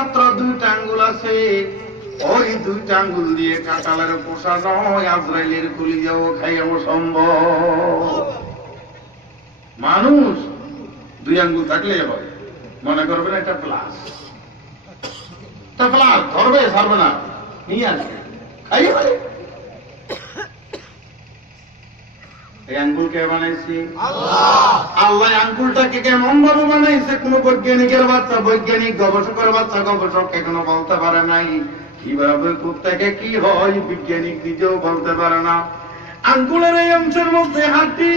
মাত্র 2টা আঙ্গুল আছে, ওই 2টা আঙ্গুল দিয়ে কাঁঠালের পোষা নয়, আজরাইলের কলিজাও খাইয়াও সম্ভব। মানুষ 2 আঙ্গুল থাকলে হবে, মনে করবেন একটা প্লাস, ধরবে ছাড়বে না, নিয়ে আসবে খাইয়ে। এই আঙ্গুল কে বানাইছে? আল্লাহ। আঙ্গুলটাকে কেমন ভাবে বানাইছে কোন বৈজ্ঞানিকের বাচ্চা, বৈজ্ঞানিক গবেষকের বাচ্চা গবেষক এখনো বলতে পারে নাই। কিভাবে কোত্থেকে কি হয় বিজ্ঞানিক নিজেও বলতে পারে না। আঙ্গুলের এই অংশের মধ্যে হাড্ডি,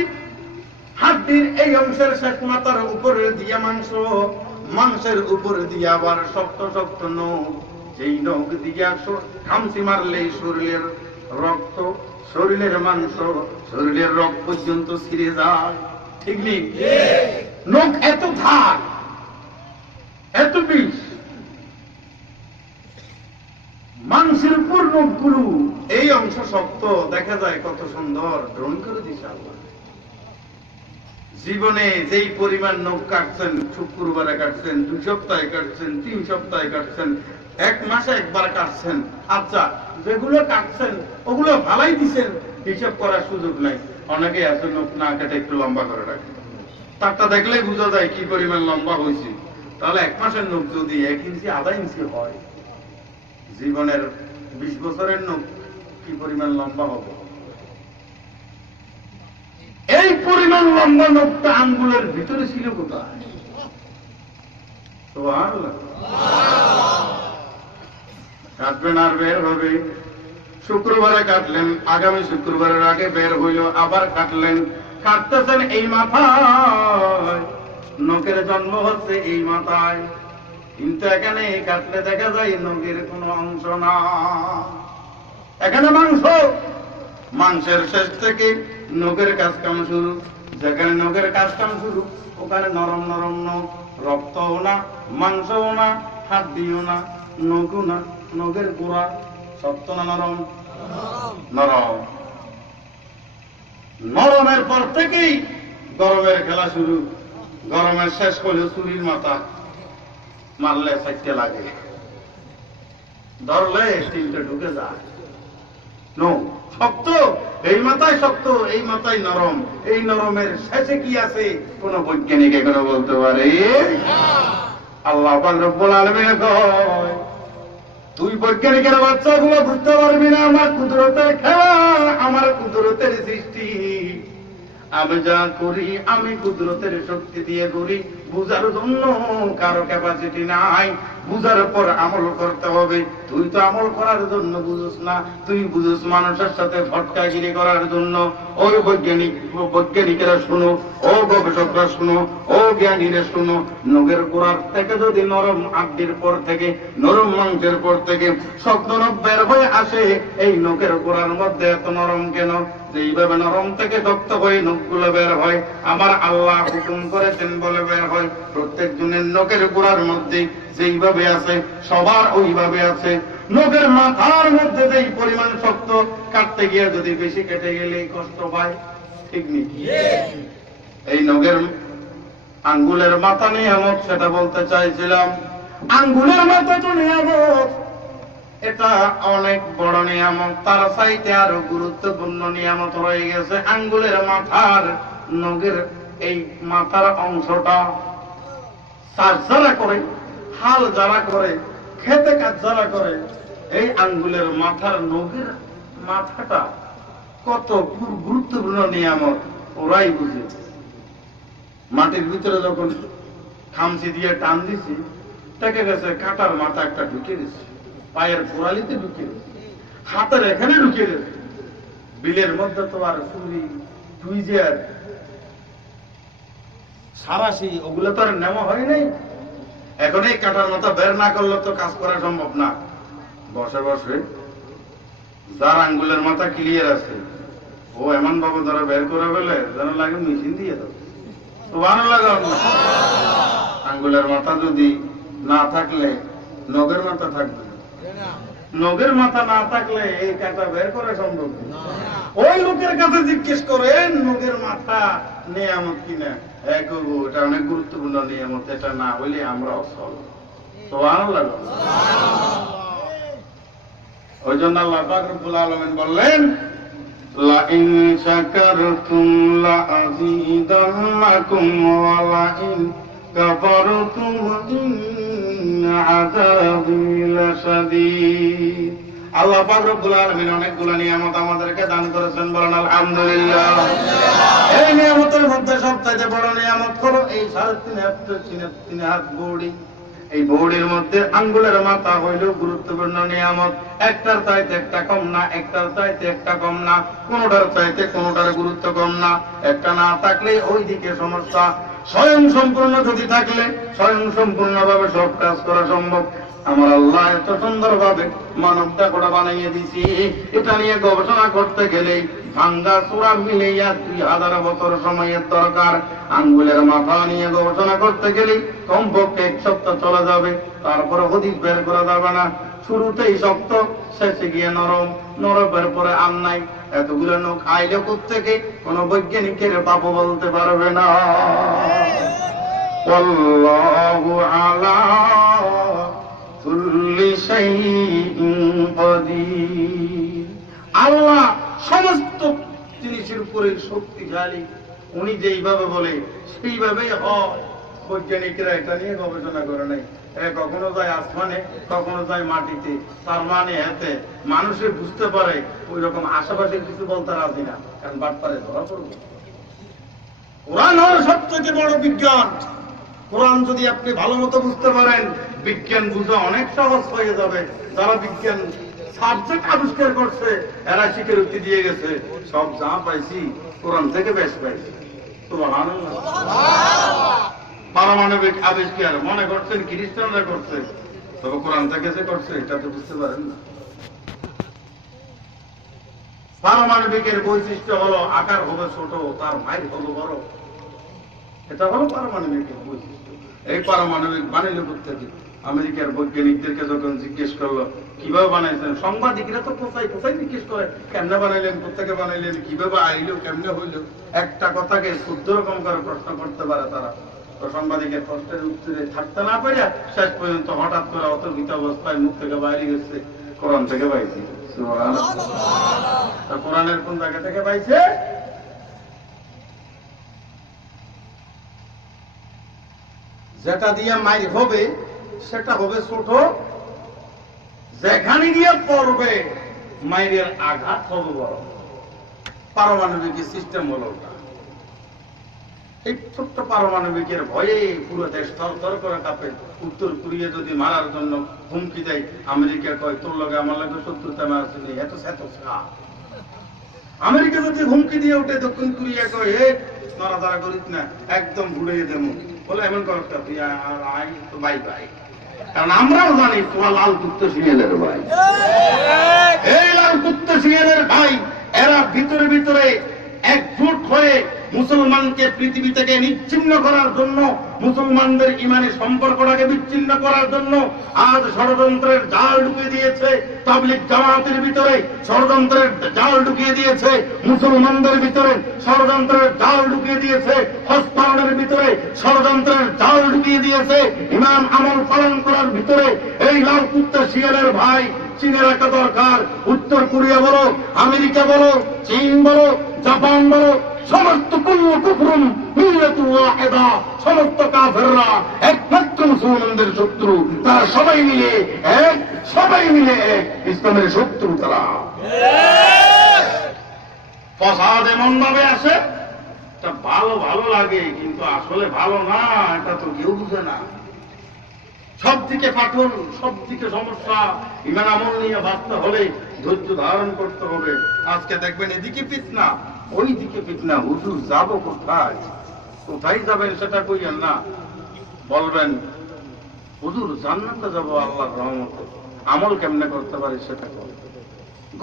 হাড্ডির এই অংশের শেষ মাথার উপরে দিয়া মাংস, মাংসের উপরে দিয়ে আবার শক্ত শক্ত নখ, যেই নখ দিয়ে খামচি মারলেই শরীরের রক্ত, শরীরের মাংস, শরীরের রক্ত পর্যন্ত ছিঁড়ে যায়। ঠিক নেই? নখ এত ধার, এত বিষ, মাংসের উপর নখগুলো, এই অংশ শক্ত, দেখা যায় কত সুন্দর ড্রোন করে দিছে আল্লাহ। জীবনে যেই পরিমাণ নখ কাটছেন, শুক্রবারে কাটছেন, 2 সপ্তাহে কাটছেন, 3 সপ্তাহে কাটছেন, 1 মাসে একবার কাটছেন, আচ্ছা যেগুলো কাটছেন ওগুলো ভালাই দিচ্ছেন, হিসাব করার সুযোগ নাই। অনেকে আছে নখ না কেটে একটু লম্বা করে রাখে, তারটা দেখলেই বোঝা যায় কি পরিমাণ লম্বা হয়েছে। তাহলে 1 মাসের নখ যদি 1 ইঞ্চি, আধা ইঞ্চি হয়, জীবনের 20 বছরের নখ কি পরিমাণ লম্বা হবে? এই পরিমাণ লম্বা নখটা আঙ্গুলের ভিতরে ছিল কোথায়? সুবহানাল্লাহ। কাটবেন আর বের হবে। শুক্রবারে কাটলেন, আগামী শুক্রবারের আগে বের হইল, আবার কাটলেন, কাটতেছেন এই মাথায়, নখের জন্ম হচ্ছে এই মাথায়, কিন্তু এখানে কাটলে দেখা যায় নখের কোনো অংশ না, এখানে মাংস, মাংসের শেষ থেকে নখের কাজ কাম শুরু। যেখানে নখের কাজ কাম শুরু ওখানে নরম নরম নখ, রক্তও না, মাংসও না, হাড্ডিও না, নখও না, নখের গোড়া শক্ত না নরম? নরম। নরমের পর থেকেই গরমের খেলা শুরু। গরমের শেষ হলেও চুরির মাথা মারলে 4টে লাগে, ধরলে 3টে ঢুকে যায়। শক্ত, এই মাথায় শক্ত, এই মাথায় নরম। এই নরমের শেষে কি আছে কোন বৈজ্ঞানিক এখনো বলতে পারে? আল্লাহ পাক রব্বুল আলামিন কয়, তুই বৈজ্ঞানিকের বাচ্চাগুলো বুঝতে পারবি না আমার কুদরতের খেলা, আমার কুদরতের সৃষ্টি। আমি যা করি আমি কুদরতের শক্তি দিয়ে করি, বুঝার জন্য কারো ক্যাপাসিটি নাই। বুঝার পর আমল করতে হবে। তুই তো আমল করার জন্য বুঝুস না, তুই বুঝুস মানুষের সাথে ভটকাগিরি করার জন্য। ওই বৈজ্ঞানিকেরা শুনো, ও গবেষকরা শুনো, ও জ্ঞানীরা শুনো, নখের গোড়ার থেকে যদি নরম হাড্ডির পর থেকে, নরম মাংসের পর থেকে শক্ত নখ বের হয়ে আসে, এই নখের গোড়ার মধ্যে এত নরম কেন? যেইভাবে নরম থেকে শক্ত হয়ে নখগুলো বের হয়, আমার আল্লাহ হুকুম করেছেন বলে বের হয়। প্রত্যেক জনের নখের গোড়ার মধ্যে যেইভাবে আছে সবার ওইভাবে আছে। নখের মাথার মধ্যে যেই পরিমাণ শক্ত, কাটতে গিয়ে যদি বেশি কেটে গেলে কষ্ট পায়। ঠিক নেই? এই নখের আঙ্গুলের মাথা নিয়ামত, সেটা বলতে চাইছিলাম। আঙ্গুলের মাথা তো নিয়ামত, এটা অনেক বড় নিয়ামত, তার চাইতে আরো গুরুত্বপূর্ণ নিয়ামত রয়ে গেছে আঙ্গুলের মাথার। নখের এই মাথার অংশটা চাষ যারা করে, হাল যারা করে, খেতে কাজ যারা করে, এই আঙ্গুলের মাথার নখের মাথাটা কত গুরুত্বপূর্ণ নিয়ামত ওরাই বুঝে। মাটির ভিতরে যখন খামচি দিয়ে টান দিছি, দেখে গেছে কাটার মাথা একটা ঢুকে গেছে, পায়ের গোড়ালিতে ঢুকে গেছে, হাতের এখানে ঢুকে গেছে। বিলের মধ্যে তো আর চুরি, টুইজার, সারাশি ওগুলো তো আর নেওয়া হয় নাই। এখন এই কাটার মাথা বের না করলে তো কাজ করা সম্ভব না। বসে বসে যার আঙ্গুলের মাথা ক্লিয়ার আছে, ও এমন ভাবে ধরা বের করে ফেলে যেন লাগে মেশিন দিয়ে দাও। তো ভালো লাগে আঙ্গুলের মাথা যদি না থাকলে নখের মাথা থাকবে না, নখের মাথা না থাকলে এই কাটা বের করা সম্ভব না। ওই লোকের কাছে জিজ্ঞেস করেন নখের মাথা নিয়ামত কিনা, এটা অনেক গুরুত্বপূর্ণ নিয়ামত, এটা না হইলে আমরা অসল। সুবহানাল্লাহ। ওই জন্য আল্লাহ পাক রব্বুল আলামিন বললেন, লা ইন শাকারতুম লা আযীদান্নাকুম ওয়া লা ইন কাফারতুম ইন্না আযাবি লাশাদীদ। আল্লাহ পাক রব্বুল আলামিন অনেকগুলো নিয়ামত আমাদেরকে দান করেছেন, বলেন আলহামদুলিল্লাহ। এই নিয়ামতের মধ্যে সবচেয়ে বড় নিয়ামত হলো এই 3.5 হাত বডি। এই বডির মধ্যে আঙ্গুলের মাথা হইল গুরুত্বপূর্ণ নিয়ামত। একটার চাইতে একটা কম না, একটার চাইতে একটা কম না, কোনোটার চাইতে কোনোটার গুরুত্ব কম না। একটা না থাকলে ওই দিকে সমস্যা। স্বয়ং সম্পূর্ণ যদি থাকলে স্বয়ং সম্পূর্ণভাবে সব কাজ করা সম্ভব। আমার আল্লাহ এত সুন্দর ভাবে মানবটা গোটা বানাইয়ে দিছি, এটা নিয়ে গবেষণা করতে গেলেই ভাঙ্গা চূড়া মিলাইয়া 2000 বছর সময়ের দরকার। আঙ্গুলের মাথা নিয়ে গবেষণা করতে গেলেই কমপক্ষে 1 সপ্তাহ চলে যাবে, তারপরে হদিস বের করা যাবে না। শুরুতেই শক্ত, শেষে গিয়ে নরম, নরমের পরে আম নাই। এতগুলো নখ আইলে কোত্থেকে কোন বৈজ্ঞানিকের বাবু বলতে পারবে না। আল্লাহু আলা কুল্লি শাইইন কাদির। আল্লাহ সমস্ত জিনিসের উপরে শক্তিশালী। উনি যেইভাবে বলে সেইভাবেই হয়। বৈজ্ঞানিকরা এটা নিয়ে গবেষণা করে নাই। কখনো যায় আসমানে, কখনো যায় মাটিতে। তার মানে এতে মানুষে বুঝতে পারে, ওই রকম আশেপাশে কিছু বলতে রাজি না, কারণ বাটপারে ধরা পড়বে। কোরআন হল সবথেকে বড় বিজ্ঞান। কোরআন যদি আপনি ভালো মতো বুঝতে পারেন, বিজ্ঞান বুঝা অনেক সহজ হয়ে যাবে। যারা বিজ্ঞান সাবজেক্ট আবিষ্কার করছে এরা স্বীকৃতি দিয়ে গেছে, সব যা পাইছি কোরআন থেকে বেশ পাইছি। সুবহানাল্লাহ। পারমাণবিক আবিষ্কার মনে করছেন খ্রিস্টানরা করছে, তবে কোরআন থেকে যে করছে এটা তো বুঝতে পারেন না। পারমাণবিকের বৈশিষ্ট্য হলো আকার হবে ছোট, তার মাইল হবে বড়। এটা হলো পারমাণবিকের বৈশিষ্ট্য। এই পারমাণবিক বানাইল থেকে আমেরিকার বৈজ্ঞানিকদেরকে যখন জিজ্ঞেস করলো কিভাবে বানাইছেন, সাংবাদিকরা তো কোথায় কোথায় জিজ্ঞেস করে কেমনে বানাইলেন, কোথেকে বানাইলেন, কিভাবে আইলো, কেমনে হইল। একটা কথাকে 14 রকম করে প্রশ্ন করতে পারে তারা। তো সাংবাদিকের প্রশ্নের উত্তরে থাকতে না পারে শেষ পর্যন্ত হঠাৎ করে অতর্কিত অবস্থায় মুখ থেকে বাইরে গেছে, কোরআন থেকে পাইছি। কোরআনের কোন জায়গা থেকে পাইছে? যেটা দিয়ে মাইর হবে সেটা হবে ছোট, যেখানে গিয়ে পড়বে মাইরের আঘাত হবে বড়। পারমাণবিক সিস্টেম হলো ওটা। এই ছোট্ট পারমাণবিকের ভয়ে পুরো দেশ থরথর করে কাঁপে। উত্তর কোরিয়া যদি মারার জন্য হুমকি দেয়, আমেরিকা কয় তোর লগে আমার লগে শত্রুতা আসেনি, এত সেত। আমেরিকা যদি হুমকি দিয়ে ওঠে, দক্ষিণ কোরিয়া কয় হে নড়াচড়া করিস না, একদম ঘুরিয়ে দেবো। বলে এমন করতে বাই বাই। কারণ আমরাও জানি তোমার লাল কুত্তা সিরিয়ালের ভাই, এই লাল কুত্তা সিরিয়ালের ভাই। এরা ভিতরে ভিতরে একজোট হয়ে মুসলমানকে পৃথিবী থেকে নিচ্ছিন্ন করার জন্য, মুসলমানদের ইমানের সম্পর্কটাকে বিচ্ছিন্ন করার জন্য আজ ষড়যন্ত্রের জাল ঢুকিয়ে দিয়েছে। তাবলীগ জামাতের ভিতরে ষড়যন্ত্রের জাল ঢুকিয়ে দিয়েছে, মুসলমানদের ভিতরে ষড়যন্ত্রের জাল ঢুকিয়ে দিয়েছে, হজ পালনের ভিতরে ষড়যন্ত্রের জাল ঢুকিয়ে দিয়েছে, ইমাম আমল পালন করার ভিতরে এই লাল কুত্তা শিয়ালের ভাই। চীনে রাখা দরকার। উত্তর কোরিয়া বলো, আমেরিকা বলো, চীন বলো, জাপান বলো, সমস্ত কুল্লু কুফরুন মিল্লাতুন ওয়াহিদা, সমস্ত কাফেররা একমাত্র মুসলমানদের শত্রু। তারা সবাই মিলে এক, সবাই মিলে এক, ইসলামের শত্রু তারা। ফসাদ এমন ভাবে আসে, তা ভালো ভালো লাগে কিন্তু আসলে ভালো না, এটা তো কেউ বুঝে না। সব দিকে ফাটল, সব দিকে সমস্যা। ইমান আমল নিয়ে ভাবতে হলে ধৈর্য ধারণ করতে হবে। আজকে দেখবেন এদিকে ফিতনা, ওই দিকে ফিতনা। হুজুর যাবো কোথায়? কোথায় যাবেন সেটা কইয়েন না, বলবেন হুজুর জান্নাতে যাবো আল্লাহর রহমতে। আমল কেমনে করতে পারি সেটা করবেন।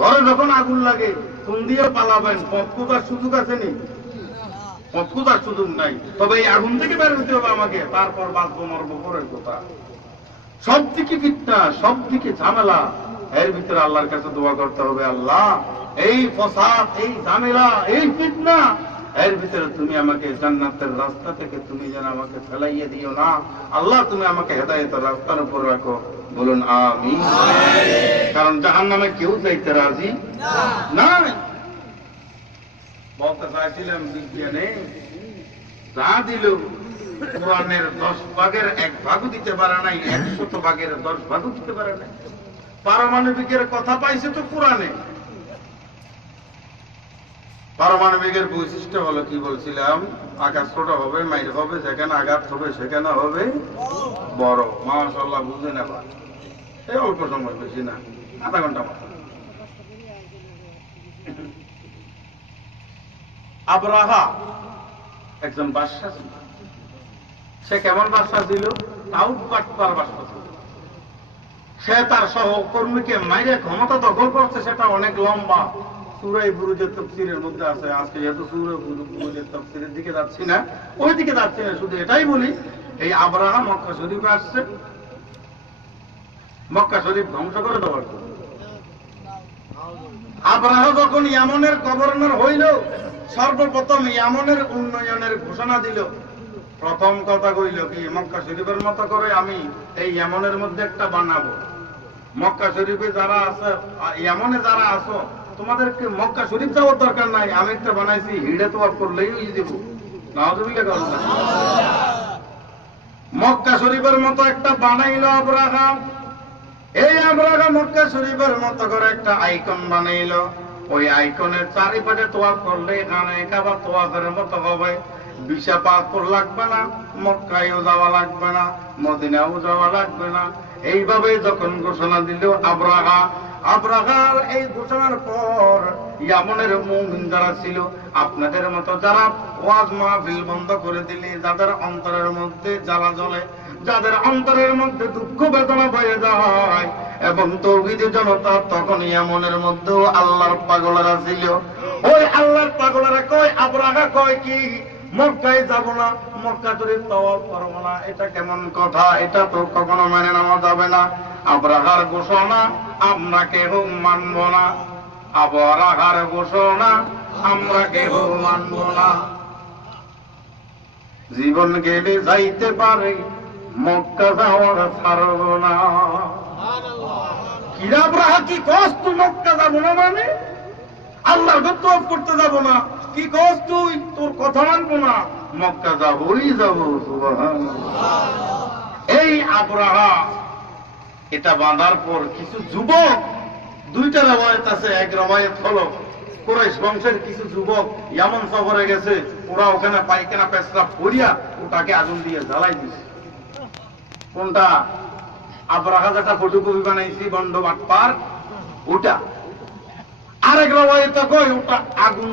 ঘরে যখন আগুন লাগে কোন দিয়ে পালাবেন? পথ খোঁজার সুযোগ আছে নি? পথ খোঁজার সুযোগ নাই। তবে এই আগুন থেকে বের হতে হবে আমাকে, তারপর বাঁচবো মরবো পরের কথা। সব দিকে ফিতনা, সব দিকে ঝামেলা। এর ভিতরে আল্লাহর কাছে দোয়া করতে হবে, আল্লাহ এই ফসাদ, এই ঝামেলা, এই ফিতনা এর ভিতরে তুমি আমাকে জান্নাতের রাস্তা থেকে তুমি যেন আমাকে ফেলাইয়ে দিও না। আল্লাহ তুমি আমাকে হেদায়েতের রাস্তার উপর রাখো। বলুন আমিন। কারণ জাহান্নামে কেউ যাইতে রাজি না। বলতে চাইছিলাম বিজ্ঞানে যা দিল কোরআনের 10 ভাগের 1 ভাগও দিতে পারে নাই, 100 ভাগের 10 ভাগও দিতে পারে নাই। পারমাণবিকের কথা পাইছে তো কোরআনে। পারমাণবিকের বৈশিষ্ট্য হলো কি বলছিলাম, আঘাত ছোট হবে, মাইর হবে, যেখানে আঘাত হবে সেখানে হবে বড়। মাশাআল্লাহ, বুঝে নেবা এই অল্প সময়, বেশি না, আধা ঘন্টা মতো। আবরাহা একজন বাদশা ছিল। সে কেমন বাদশা ছিল? তাও বাটপার বাদশা ছিল। সে তার সহকর্মীকে মাইরে ক্ষমতা দখল করছে, সেটা অনেক লম্বা। সূরা বুরুজের তাফসীরের মধ্যে আছে। আজকে যেহেতু সূরা বুরুজের তাফসীরের দিকে যাচ্ছি না, ওই দিকে যাচ্ছি না, শুধু এটাই বলি, এই আবরাহা মক্কা শরীফে আসছে মক্কা শরীফ ধ্বংস করে দেওয়ার জন্য। আবরাহা যখন ইয়ামনের গভর্নর হইল, সর্বপ্রথম ইয়ামনের উন্নয়নের ঘোষণা দিল। প্রথম কথা কইল কি, মক্কা শরীফের মতো করে আমি এই ইয়ামনের মধ্যে একটা বানাবো। মক্কা শরীফে যারা আছে, ইয়ামনে যারা আছো, তোমাদেরকে মক্কা শরীফ যাওয়ার দরকার নাই, আমি একটা বানাইছি, হিড়ে তোয়াব করলেই হয়ে যাবো। নাউযুবিল্লাহ করুন। মক্কা শরীফের মতো একটা বানাইল আবরাহা। এই আবরাহা মক্কা শরীফের মতো করে একটা আইকন বানাইল। ওই আইকনের চারিপাশে তোয়াব করলে এখানে কাবা তোয়াবের মতো হবে। ভিসা পাসপোর্ট লাগবে না, মক্কায়ও যাওয়া লাগবে না, মদিনাও যাওয়া লাগবে না। এইভাবে যখন ঘোষণা দিল আবরাহার এই ঘোষণার পর ইয়ামনের মুমিন যারা ছিল, আপনাদের মতো যারা ওয়াজ মাহফিল বন্ধ করে দিলে, যাদের অন্তরের মধ্যে জ্বালা জ্বলে, যাদের অন্তরের মধ্যে দুঃখ বেদনা হয়ে যায়, এবং তৌহিদি জনতা, তখন ইয়ামনের মধ্যেও আল্লাহর পাগলেরা ছিল। ওই আল্লাহর পাগলেরা কয়, আবরাহা কয় কি, মক্কায় যাব না, মক্কা শরীফ তাওয়াফ করব না। এটা কেমন কথা? এটা তো কখনো মেনে নেওয়া যাবে না। আবরাহার ঘোষণা আমরা কেউ মানব না। আবরাহার ঘোষণা আমরা কেউ মানব না। জীবন গেলে যাইতে পারে, মক্কা যাওয়ার ছাড়ব না। কি আবরাহা, কি কষ্ট? মক্কা যাব না মানে? আল্লাহর ঘর তওয়াফ করতে যাব না? কি কস তুই? তোর কথা মানবো না, মক্কা যাবই যাব। সুবহানাল্লাহ। এই আবরাহা এটা বাঁধার পর কিছু যুবক, দুইটা রওয়ায়াত আছে। এক রওয়ায়াত হলো কুরাইশ বংশের কিছু যুবক ইয়ামন সফরে গেছে, ওরা ওখানে পায়খানা পেশাব করিয়া ওটাকে আগুন দিয়ে জ্বালাই দিছে। কোনটা? আবরাহা যেটা ফটোকপি বানাইছি বন্ড বাটপার, ওটা। আরেক রওয়ায়াত কয় ওটা আগুন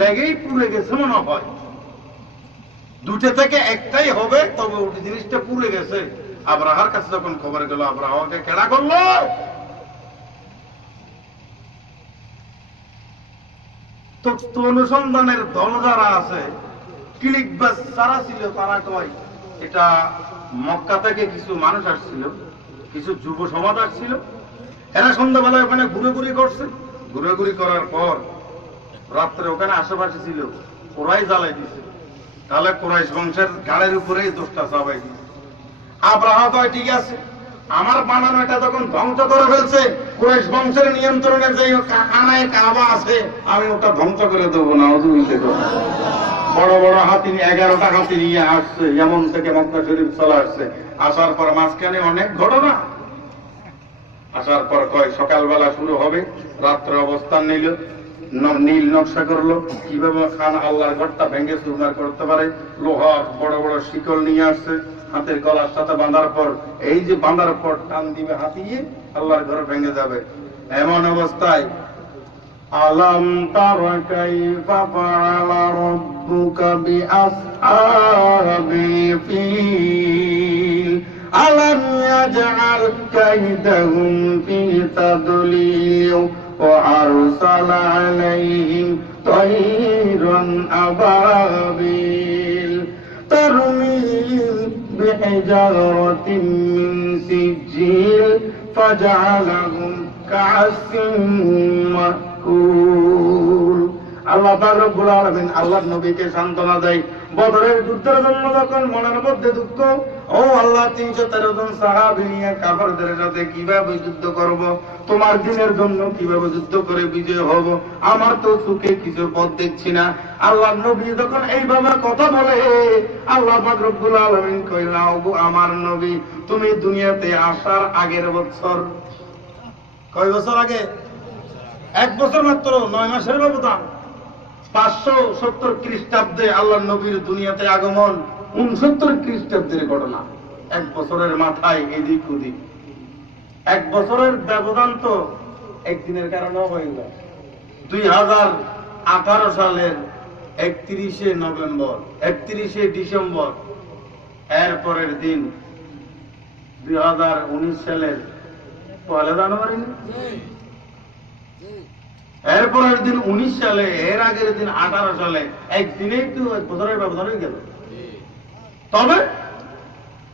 লেগেই পুড়ে গেছে মনে হয়। দুটো থেকে একটাই হবে, তবে ওই জিনিসটা পুড়ে গেছে। আবরাহার কাছে যখন খবর গেল, আবরাহাকে কেডা করলো? তথ্য অনুসন্ধানের দল যারা আছে, ক্লিক বাস যারা ছিল, তারা কয় এটা মক্কা থেকে কিছু মানুষ আসছিল, কিছু যুব সমাজ আসছিল। এরা সন্ধ্যাবেলা ওখানে ঘুরে করছে। ঘুরে করার পর রাত্রে ওখানে আশেপাশে ছিল, ওরাই জ্বালাই দিছে। তাহলে কুরাইশ বংশের গাড়ির উপরেই দোষটা চাপাই দিছে। আবরাহা কয় ঠিক আছে, আমার বানানো এটা যখন ধ্বংস করে ফেলছে, কুরাইশ বংশের নিয়ন্ত্রণে যে আনায় কাবা আছে, আমি ওটা ধ্বংস করে দেবো না। বড় বড় হাতি, 11টা হাতি নিয়ে আসছে, যেমন থেকে মক্কা শরীফ চলে আসছে। আসার পর মাঝখানে অনেক ঘটনা। আসার পর কয় সকালবেলা শুরু হবে, রাত্রে অবস্থান নিল, নীল নকশা করলো, কিভাবে খান আল্লাহর ঘরটা ভেঙে চুরমার করতে পারে। লোহা বড় বড় শিকল নিয়ে আসছে, হাতের গলার সাথে বাঁধার পর, এই যে বাঁধার পর টান দিবে হাতিয়ে, আল্লাহর ঘর ভেঙে যাবে। এমন অবস্থায় আলাম তারা কাইফা ফাআলা রাব্বুকা বিআসহাবিল ফিল আলাম ইয়াজআল কাইদাহুম ফি তাদলিল ওয়া আরসালা আলাইহিম তায়রান আবাবিল তারমিহিম বিহিজারাতিন মিন সিজিল ফাজআলাহুম কা'আসফিন মা'কুল। আল্লাহ পাক রব্বুল আলামিন আল্লাহর নবীকে সান্ত্বনা দেয়। বদরের যুদ্ধের জন্য যখন মনের মধ্যে দুঃখ, ও আল্লাহ 313 জন সাহাবী নিয়ে কাফেরদের সাথে কিভাবে যুদ্ধ করব, তোমার দ্বীনের জন্য কিভাবে যুদ্ধ করে বিজয় হব, আমার তো চোখে কিছু পথ দেখছি না। আল্লাহর নবী যখন এইভাবে কথা বলে, আল্লাহ পাক রব্বুল আলামিন কইলেন, ও আমার নবী, তুমি দুনিয়াতে আসার আগের বছর, কয় বছর আগে? 1 বছর মাত্র, 9 মাসের ব্যবধান। 570 খ্রিস্টাব্দে আল্লাহর নবীর দুনিয়াতে আগমন, 69 খ্রিস্টাব্দের ঘটনা। 1 বছরের মাথায় এদিক ওদিক। 1 বছরের ব্যবধান তো একদিনের কারণেও হয়ে যায়। 2018 সালের 31শে নভেম্বর, 31শে ডিসেম্বর, এর পরের দিন 2019 সালের 1 জানুয়ারি, এরপরের দিন 19 সালে, এর আগের দিন 18 সালে, একদিনেই তো 1 বছরের ব্যবধান হয়ে গেল। তবে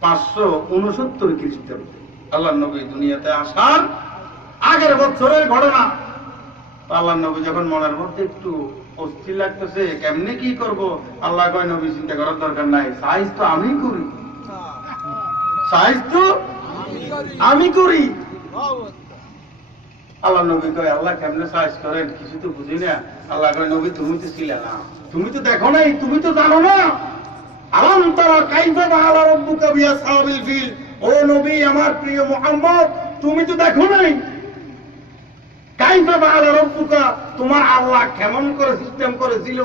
569 খ্রিস্টাব্দে আল্লাহ নবী দুনিয়াতে আসার আগের বছরের ঘটনা। আল্লাহ নবী যখন মনের মধ্যে একটু অস্থির লাগতেছে, কেমনে কি করব, আল্লাহ কয়, নবী চিন্তা করার দরকার নাই, সাইজ তো আমি করি, সাইজ তো আমি করি। আল্লাহ নবী কয়, আল্লাহ কেমনে সাইজ করেন কিছু তো বুঝি না। আল্লাহ কয়, নবী তুমি তো ছিলে না, তুমি তো দেখো নাই, তুমি তো জানো না। আলাম তারা কাইফা ফাআলা রাব্বুকা বিআসহাবিল ফিল, ও নবী আমার প্রিয় মুহাম্মদ, তুমি তো দেখো নাই। কাইফা ফাআলা রাব্বুকা, তোমার আল্লাহ কেমন করে সিস্টেম করেছিল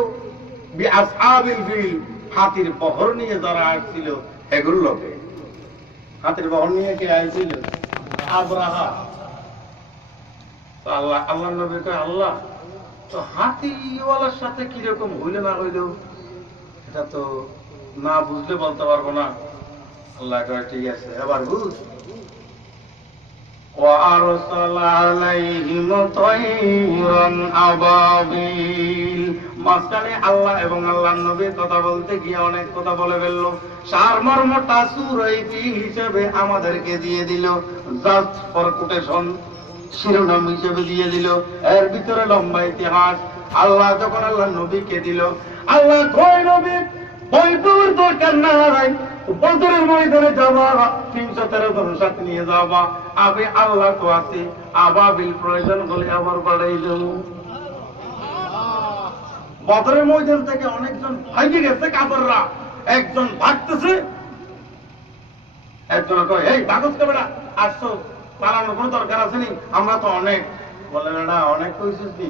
বিআসহাবিল ফিল, হাতির বহর নিয়ে যারা আসছিল এগুলোকে। হাতির বহর নিয়ে কে আইছিল? আবরাহা। আল্লাহ আল্লাহ নবী কয়, আল্লাহ তো হাতিওয়ালার সাথে কিরকম হইলে না হইল এটা তো না বুঝলে বলতে পারবো না। আল্লাহ কয়, ঠিক আছে, এবার বুঝ। وَأَرْسَلَ عَلَيْهِمْ طَيْرًا أَبَابِيلَ। মাঝখানে আল্লাহ এবং আল্লাহর নবী কথা বলতে গিয়ে অনেক কথা বলে ফেললো। সারমর্মটা সূরা ফিল হিসেবে আমাদেরকে দিয়ে দিল, জাস্ট ফর কোটেশন, শিরোনাম হিসেবে দিয়ে দিল। এর ভিতরে লম্বা ইতিহাস। আল্লাহ যখন আল্লাহ নবীকে দিল, আল্লাহ কয়, নবী ভয় পাওয়ার দরকার নাই, বদরের ময়দানে যাবা, 313 জন সাথে নিয়ে যাবা, আমি আল্লাহ তো আছি, আবাবিল প্রয়োজন হলে আবার বাড়াই দেব। বদরের ময়দান থেকে অনেকজন ভাইগে গেছে কাফেররা, একজন ভাগতেছে, একজন কয়, এই ভাগস কে বেটা, আসছো, পালানোর কোনো দরকার আছে নি, আমরা তো অনেক। বলে, না অনেক কইছিস নি,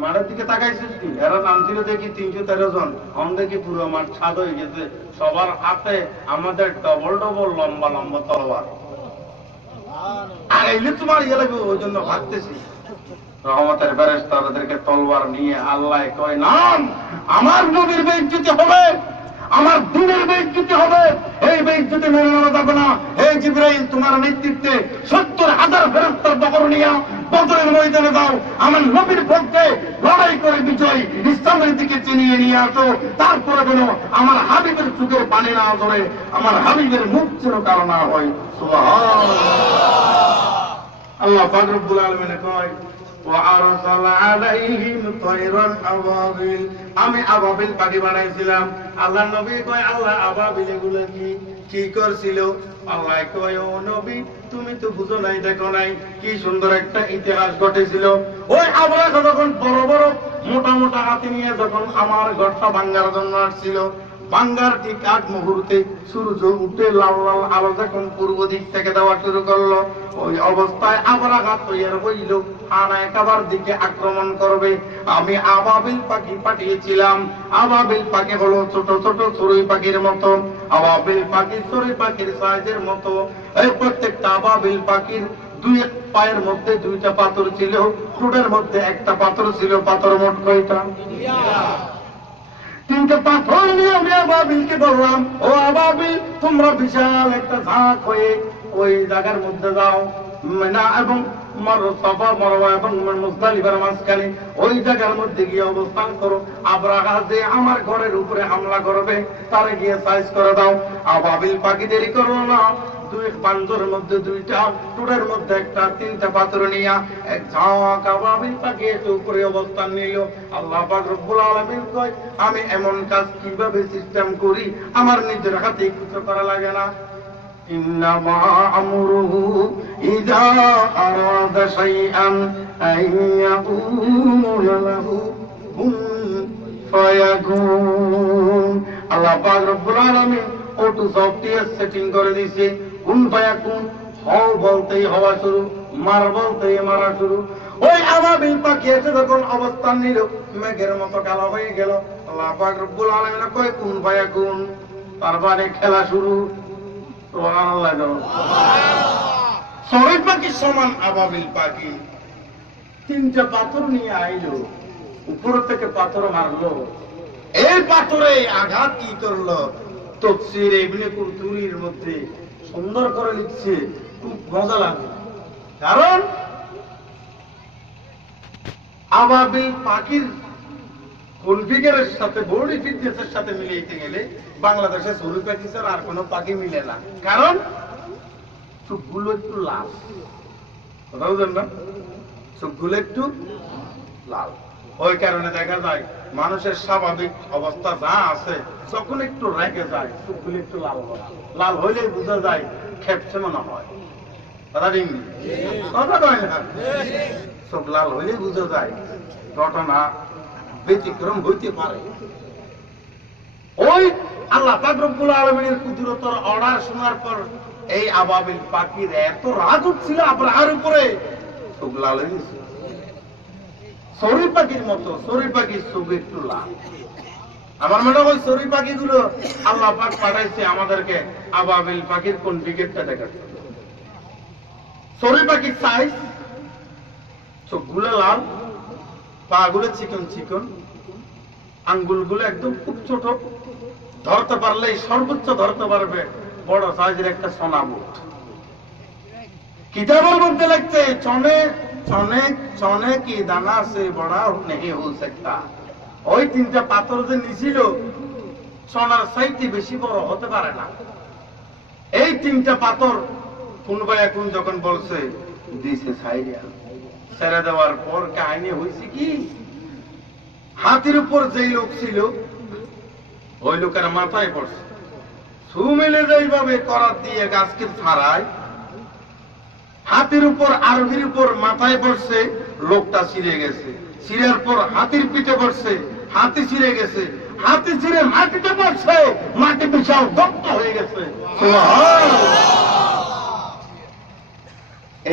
মাঠের দিকে তাকাইছিস নি, এরা নামছিল দেখি 313 জন, আমি দেখি পুরো মাঠ ছাদ হয়ে গেছে, সবার হাতে আমাদের ডবল ডবল লম্বা লম্বা তলোয়ার, আর এলে তোমার ইয়ে লাগবে, ওই জন্য ভাবতেছি। রহমতের ফেরেশতা তাদেরকে তলোয়ার নিয়ে আল্লাহ কয়, নাম আমার নবীর বেইজ্জতি হবে, আমার দ্বীনের বেইজ্জতি হবে, এই বেইজ্জতি মেনে নেওয়া যাবে না। এই জিবরাইল তোমার নেতৃত্বে 70,000 ফেরেশতার দখল নিয়ে বদরের ময়দানে যাও, আমার নবীর পক্ষে লড়াই করে বিজয় ইসলামের দিকে চিনিয়ে নিয়ে আসো। তারপরে যেন আমার হাবিবের চোখের পানি না ধরে, আমার হাবিবের মুখ যেন কারো না হয়। সুবহানাল্লাহ। আল্লাহ পাক রব্বুল আলামিন কয়, وَأَرْسَلَ عَلَيْهِمْ طَيْرًا أَبَابِيلَ। আমি আবাবিল পাখি বানাইছিলাম। আল্লাহ নবী কয়, আল্লাহ আবাবিল এগুলো কি করছিল? আল্লাহ কয়, ও নবী তুমি তো বুঝো নাই, দেখো নাই, কি সুন্দর একটা ইতিহাস ঘটেছিল। ওই আবরাহ যখন বড় বড় মোটা মোটা হাতি নিয়ে যখন আমার ঘরটা ভাঙ্গার জন্য আসছিল, বাঙ্গার ঠিক আগ মুহূর্তে সূর্য উঠে লাল লাল আলো যখন পূর্ব দিক থেকে দেওয়া শুরু করলো, ওই অবস্থায় আবরাহ তৈরি হইল আনায় কাবার দিকে আক্রমণ করবে। আমি আবাবিল পাখি পাঠিয়েছিলাম। আবাবিল পাখি হলো ছোট ছোট চড়ুই পাখির মতো, আবাবিল পাখি চড়ুই পাখির সাইজের মতো। এই প্রত্যেকটা আবাবিল পাখির 2 পায়ের মধ্যে 2টা পাথর ছিল, ঠোঁটের মধ্যে একটা পাথর ছিল। পাথর মোট কয়টা? 3টে পাথর নিয়ে আমি আবাবিলকে বললাম, ও আবাবিল তোমরা বিশাল একটা ঝাঁক হয়ে ওই জায়গার মধ্যে যাও, মিনা এবং সাফা মারওয়া এবং মুজদালিফার মাঝখানে ওই জায়গার মধ্যে গিয়ে অবস্থান করো। আবরাহা যে আমার ঘরের উপরে হামলা করবে, তারে গিয়ে সাইজ করে দাও। আবাবিল পাখি দেরি করলো না, দুই বান্দরের মধ্যে দুইটা, টুরের মধ্যে একটা, তিনটা পাথর নিয়া এক ঝাঁক আবাবিল পাখি এসে উপরে অবস্থান নিল। আল্লাহ পাক রব্বুল আলামিন কয়, আমি এমন কাজ কিভাবে সিস্টেম করি, আমার নিজের হাতে কিছু করা লাগে না। ইন্নামা আমরুহু ইযা আরাদা শাইআন আইয়াকুলা লাহু কুন ফায়াকুন। আল্লাহ পাক রব্বুল আলামিন অটো সফটওয়্যার সেটিং করে দিয়েছে। কুন ফায়াকুন, হও বলতেই হওয়া শুরু, মার বলতেই মারা শুরু। ওই আবাবিল পাখি এসে যখন অবস্থান নিল, মেঘের মতো কালো হয়ে গেল। আল্লাহ পাক রব্বুল আলামিন কয় কুন ফায়াকুন, তার মানে খেলা শুরু। সুবহানাল্লাহ। চড়ুই পাখির সমান আবাবিল পাখি তিনটা পাথর নিয়ে আইলো, উপর থেকে পাথর মারলো। এই পাথরে আঘাত কি করলো, তাফসীর ইবনে কুরতুবির মধ্যে সুন্দর করে লিখছে, খুব মজা লাগে। কারণ আবাবিল পাখির কনফিগারের সাথে বডি ফিটনেসের সাথে মিলাইতে গেলে বাংলাদেশে চড়ুই পাখি ছাড়া আর কোনো পাখি মিলে না। কারণ চোখগুলো একটু লাল, কথা বুঝেন না, চোখগুলো একটু লাল। ওই কারণে দেখা যায় মানুষের স্বাভাবিক অবস্থা যা আছে, যখন একটু রেগে যায় চোখগুলো একটু লাল হয়। লাল হইলে বোঝা যায় খেপছে মনে হয়, কথা ঠিক কথা কয় না, চোখ লাল হইলে বোঝা যায় ঘটনা ব্যতিক্রম হইতে পারে। ওই আল্লাহ পাক রব্বুল আলামিনের কুদরতের অর্ডার শোনার পর এই আবাবিল পাখির এত রাগ উঠছিল আবরাহার উপরে, চোখ লাল হয়ে গেছে। চড়ুই পাখির মতো, চড়ুই পাখির চোখ একটু লাল। আমার মনে হয় চড়ুই পাখিগুলো আল্লাহ পাক পাঠাইছে আমাদেরকে আবাবিল পাখির কনফিগারটা দেখাতে। চড়ুই পাখির সাইজ, চোখগুলো লাল, পা গুলো চিকন চিকন, আঙ্গুলগুলো একদম খুব ছোট, ধরতে পারলে সর্বোচ্চ ধরতে পারবে বড় সাইজের একটা সোনা বুট। কিতাবের মধ্যে লিখছে চনে চনে চনে কি দানা সে বড়া নেই হো सकता। ওই তিনটা পাথর যে নিছিল সোনার চাইতে বেশি বড় হতে পারে না। এই তিনটা পাথর কোন ভাই এখন যখন বলছে দিছে সাইরিয়া, ছেড়ে দেওয়ার পর কাহিনী হয়েছে কি, হাতির উপর যেই লোক ছিল ওই লোকের মাথায় পড়ছে, ছু মেলে যেইভাবে করার দিয়ে গাছকে ফাড়ায়, হাতির উপর আরোহীর উপর মাথায় পড়ছে, লোকটা ছিঁড়ে গেছে। ছিঁড়ার পর হাতির পিঠে পড়ছে, হাতি ছিঁড়ে গেছে। হাতি ছিঁড়ে মাটিতে পড়ছে, মাটি পিছাও দগ্ধ হয়ে গেছে।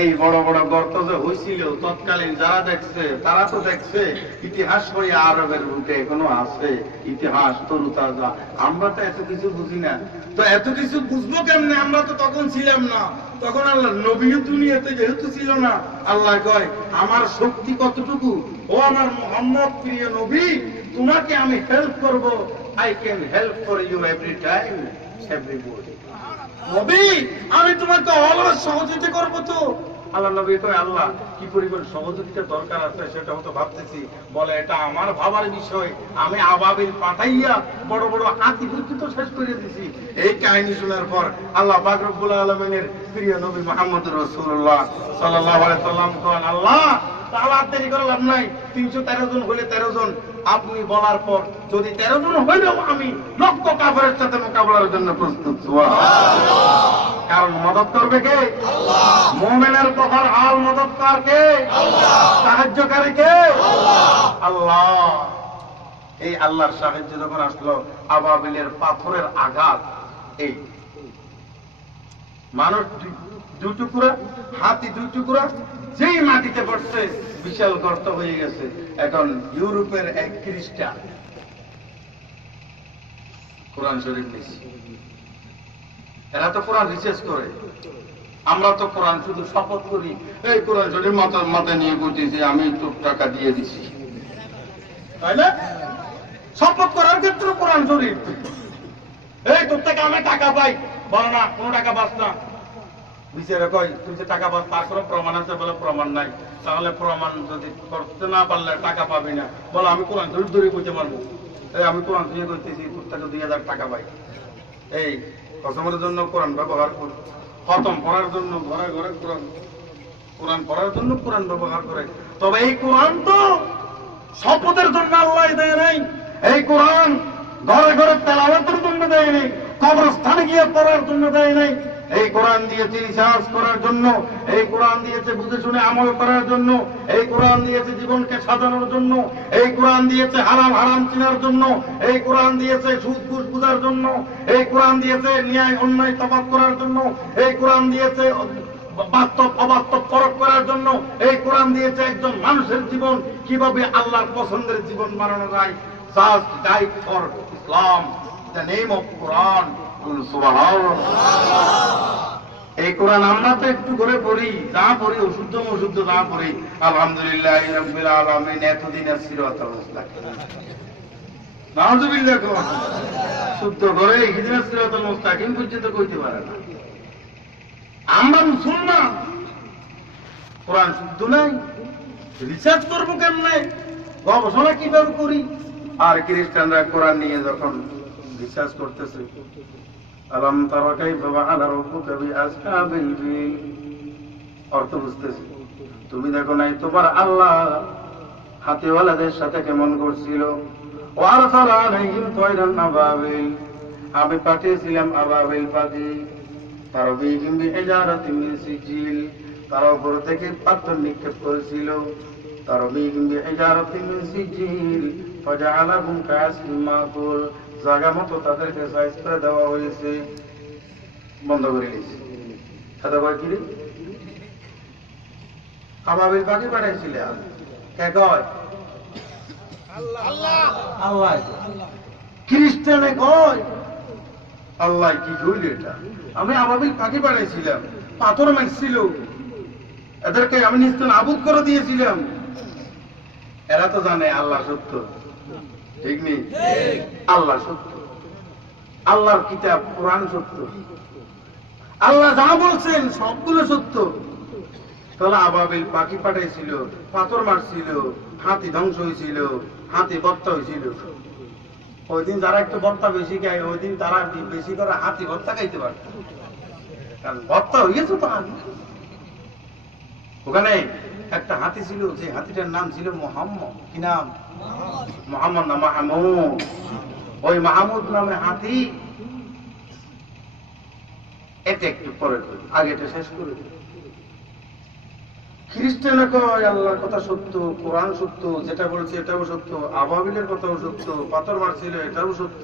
এই বড় বড় গর্ত যে হয়েছিল তৎকালীন যারা দেখছে তারা তো দেখছে ইতিহাস বই আরবের বুকে এখনো আছে, ইতিহাস তরু তাজা। আমরা তো এত কিছু বুঝি না, তো এত কিছু বুঝবো কেমনে, আমরা তো তখন ছিলাম না। তখন আল্লাহ নবীও দুনিয়াতে যেহেতু ছিল না, আল্লাহ কয় আমার শক্তি কতটুকু, ও আমার মুহাম্মদ প্রিয় নবী, তোমাকে আমি হেল্প করব। I can help for you every time everybody. নবী আমি তোমাকে অলওয়েজ সহযোগিতা করবো। তো আল্লাহ নবী কয় আল্লাহ কি পরিমাণ সহযোগিতা দরকার আছে সেটা হয়তো ভাবতেছি। বলে এটা আমার ভাবার বিষয়, আমি আবাবিল পাঠাইয়া বড় বড় হাতি বুদ্ধি তো শেষ করে দিছি। এই কাহিনী শোনার পর আল্লাহ পাক রব্বুল আলামিনের প্রিয় নবী মুহাম্মদুর রাসূলুল্লাহ সাল্লাল্লাহু আলাইহি সাল্লাম কন আল্লাহ তাআলা দেরি করে লাভ নাই, 313 জন হলে 13 জন আপনি বলার পর যদি 13 জন হইলেও আমি লক্ষ কাফেরের সাথে মোকাবেলার জন্য প্রস্তুত। সুবহানাল্লাহ। কারণ মদত করবে কে? আল্লাহ। মুমিনের কফার হাল মদতকার কে? আল্লাহ। সাহায্যকারী কে? আল্লাহ। আল্লাহ। এই আল্লাহর সাহায্য যখন আসলো, আবাবিলের পাথরের আঘাত, এই মানুষ দুই টুকরা, হাতি দুই টুকরা, যেই মাটিতে পড়ছে বিশাল গর্ত হয়ে গেছে। এখন ইউরোপের এক খ্রিস্টান কোরআন শরীফ নিচ্ছে, এরা তো কোরআন রিসার্চ করে, আমরা তো কোরআন শুধু শপথ করি, এই কোরআন শরীফ মাথায় নিয়ে বলতেছি আমি একটু টাকা দিয়ে দিছি, তাই না? শপথ করার ক্ষেত্রে কোরআন শরীফ, এই তোর থেকে আমি টাকা পাই, বল না কোনো টাকা পাস না। বিচারে কয় তুই যে টাকা পাস তার কোনো প্রমাণ আছে? বলে প্রমাণ নাই। তাহলে প্রমাণ যদি করতে না পারলে টাকা পাবি না। বলে আমি কোরআন শরীফ ধরে কইতে পারবো, এই আমি কোরআন শরীফ করতেছি, তোর থেকে 2000 টাকা পাই। এই কসমের জন্য কোরআন ব্যবহার করি, খতম পড়ার জন্য ঘরে ঘরে কোরআন পড়ার জন্য কোরআন ব্যবহার করে। তবে এই কোরআন তো শপথের জন্য আল্লাহ দেয় নাই, এই কোরআন ঘরে ঘরে তেলাওয়াতের জন্য দেয় নাই, কবরস্থানে গিয়ে পড়ার জন্য দেয় নাই। এই কোরআন দিয়েছে রিসার্চ করার জন্য, এই কোরআন দিয়েছে বুঝে শুনে আমল করার জন্য, এই কোরআন দিয়েছে জীবনকে সাজানোর জন্য, এই কোরআন দিয়েছে হালাল হারাম চেনার জন্য, এই কোরআন দিয়েছে সুদ ঘুষ বুঝার জন্য, এই কোরআন দিয়েছে ন্যায় অন্যায় তফাৎ করার জন্য, এই কোরআন দিয়েছে বাস্তব অবাস্তব পরখ করার জন্য, এই কোরআন দিয়েছে একজন মানুষের জীবন কিভাবে আল্লাহর পছন্দের জীবন বানানো যায়। Just died for Islam, the name of Quran. এই কোরআন আমরা তো একটু করে পড়ি, যা পড়ি অশুদ্ধ অশুদ্ধ যা পড়ি, আলহামদুলিল্লাহ রাব্বিল আলামিন এতদিন সিরাতাল মুস্তাকিম, নাউযুবিল্লাহ, শুদ্ধ করে হিদিনা সিরাতাল মুস্তাকিম পর্যন্ত কইতে পারে না। আমরা মুসলমান, কোরআন শুদ্ধ নাই, রিসার্চ করবো কেমনে, গবেষণা কিভাবে করি? আর খ্রিস্টানরা কোরআন নিয়ে যখন রিসার্চ করতেছে, আলাম তারা কাইফা ফাআলা রাব্বুকা বিআসহাবিল ফিল, অর্থ বুঝতেছি, তুমি দেখো নাই তোমার আল্লাহ হাতিওয়ালাদের সাথে কেমন করছিল। ওয়ারসালা আলাইহিম তায়রান আবাবিল, আমি পাঠিয়েছিলাম আবাবিল পাখি, তারবিহিম বিহিজারাতিন মিন সিজিল, তার উপর থেকে পাথর নিক্ষেপ করেছিল, তারবিহিম বিহিজারাতিন মিন সিজিল ফাজআলাহুম কাআসফিন মাকুল, জায়গা মতো তাদেরকে সাইজ করে দেওয়া হয়েছে। বন্ধ করে দিয়েছে। সাদা কয় কি রে, আবাবিল পাখি পাঠাইছিলে, কে কয়? আল্লাহ। আল্লাহ। খ্রিস্টানে কয় আল্লাহ। কি কইল এটা? আমি আবাবিল পাখি পাঠাইছিলাম, পাথর মারছিল, এদেরকে আমি নিস্তেন আবুদ করে দিয়েছিলাম। এরা তো জানে আল্লাহ সত্য, ঠিক নেই? আল্লাহ সত্য, আল্লাহর কিতাব কোরআন সত্য, আল্লাহ যা বলছেন সবগুলো সত্য। তাহলে আবাবিল পাখি পাঠাইছিল, পাথর মারছিল, হাতি ধ্বংস হয়েছিল, হাতি বত্তা হয়েছিল। ওই দিন যারা একটু বত্তা বেশি খায়, ওই দিন তারা বেশি করে হাতি বত্তা খাইতে পারত, কারণ বত্তা হয়েছে তো। ওখানে একটা হাতি ছিল, যে হাতিটার নাম ছিল মোহাম্মদ। কি নাম? মোহাম্মদ না মাহমুদ। ওই মাহমুদ নামে হাতি, এটা একটু পরে আগে এটা শেষ করে। খ্রিস্টানে কয় আল্লাহর কথা সত্য, কোরআন সত্য, যেটা বলছে এটাও সত্য, আবাবিলের কথাও সত্য, পাথর মারছিল এটাও সত্য,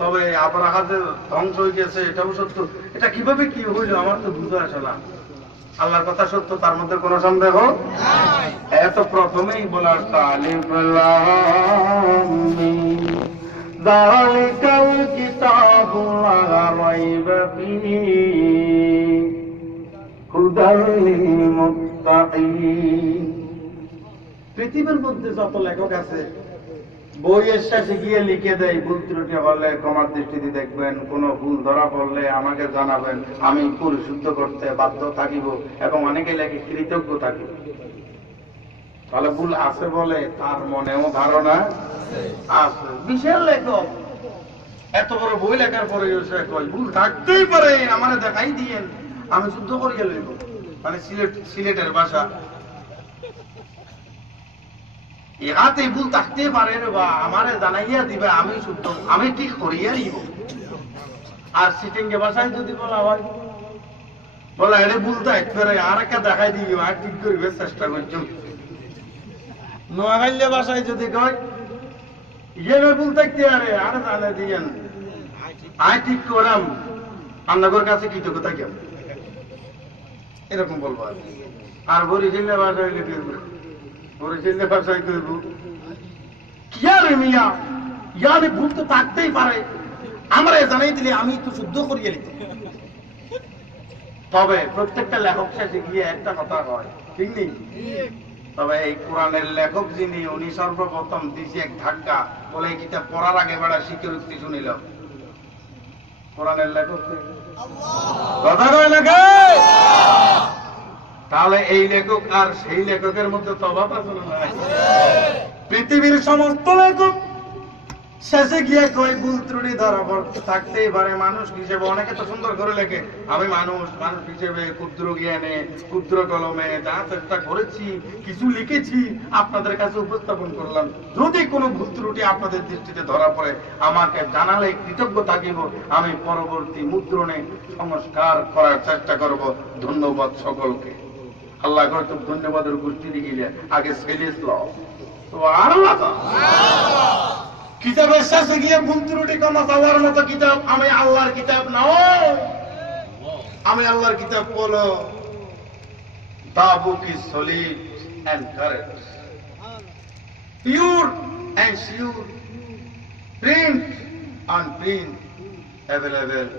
তবে আবরাহাদের ধ্বংস হয়ে গেছে এটাও সত্য। এটা কিভাবে কি হইল আমার তো বুঝে আসে না। আল্লাহর কথা সত্য, তার মধ্যে কোনো সন্দেহ এত প্রথমেই বলার তালিফ লাম মিম যালিকাল কিতাবু লা রাইবা ফীহি হুদাল লিল মুত্তাকিন। পৃথিবীর মধ্যে যত লেখক আছে, বইয়ের শেষে গিয়ে লিখে দেয়, ভুল ত্রুটি হলে ক্ষমার দৃষ্টিতে দেখবেন, কোন ভুল ধরা পড়লে আমাকে জানাবেন, আমি পরিশুদ্ধ করতে বাধ্য থাকিব, এবং অনেকে লেখে কৃতজ্ঞ থাকিব। তাহলে ভুল আছে বলে তার মনেও ধারণা আছে। বিশাল লেখক, এত বড় বই লেখার পরে ভুল থাকতেই পারে, আমার দেখাই দিয়েন, আমি শুদ্ধ করিয়া লইব। মানে সিলেটের ভাষা, এগাতে ভুল থাকতে পারে বা আমারে জানাইয়া দিবে, আমি শুদ্ধ, আমি ঠিক করিয়া দিব। আর সিটিংকে ভাষায় যদি বলা হয়, বলা এটা ভুল থাকতে পারে, আর একটা দেখাই দিব, আর ঠিক করিবে চেষ্টা করছ। নোয়াখালী ভাষায় যদি কয় ইয়ে ভুল থাকতে পারে, আর জানে দিয়েন, আই ঠিক করাম, আপনাদের কাছে কৃতজ্ঞতা কেমন, এরকম বলবো। আর বরিশালের ভাষায় বরিশালের ভাষায় কইব কি আর মিয়া, ইয়ারে ভুল তো থাকতেই পারে, আমরা জানাই দিলে আমি তো শুদ্ধ করিয়ে নিতে। তবে প্রত্যেকটা লেখক শেষে গিয়ে একটা কথা হয়, ঠিক নেই? তবে এই কোরআনের লেখক যিনি, উনি সর্বপ্রথম দিয়েছে এক ধাক্কা, বলে এই কিতাব পড়ার আগে বেড়া শিক্ষাবৃত্তি শুনিল। কোরআনের লেখক কথা কয় না? তাহলে এই লেখক আর সেই লেখকের মধ্যে তফাৎ আছে না? পৃথিবীর সমস্ত লেখক শেষে গিয়ে কই ভুল ত্রুটি ধরা থাকতেই পারে, মানুষ হিসেবে অনেকে তো সুন্দর করে লেখে, আমি মানুষ হিসেবে ক্ষুদ্র জ্ঞানে ক্ষুদ্র কলমে যা চেষ্টা করেছি কিছু লিখেছি আপনাদের কাছে উপস্থাপন করলাম। যদি কোনো ভুল ত্রুটি আপনাদের দৃষ্টিতে ধরা পড়ে আমাকে জানালে কৃতজ্ঞ থাকিব, আমি পরবর্তী মুদ্রণে সংস্কার করার চেষ্টা করব। ধন্যবাদ সকলকে। আল্লাহ হয়তো ধন্যবাদের গোষ্ঠী দিলে আগে সেলিস ল তো আর কিতাবের শেষে গিয়ে ভুল ত্রুটি ক্ষমা চাওয়ার মতো কিতাব আমি আল্লাহর কিতাব নাও, আমি আল্লাহর কিতাব বলো the book is solid and correct, pure and sure, print and print available,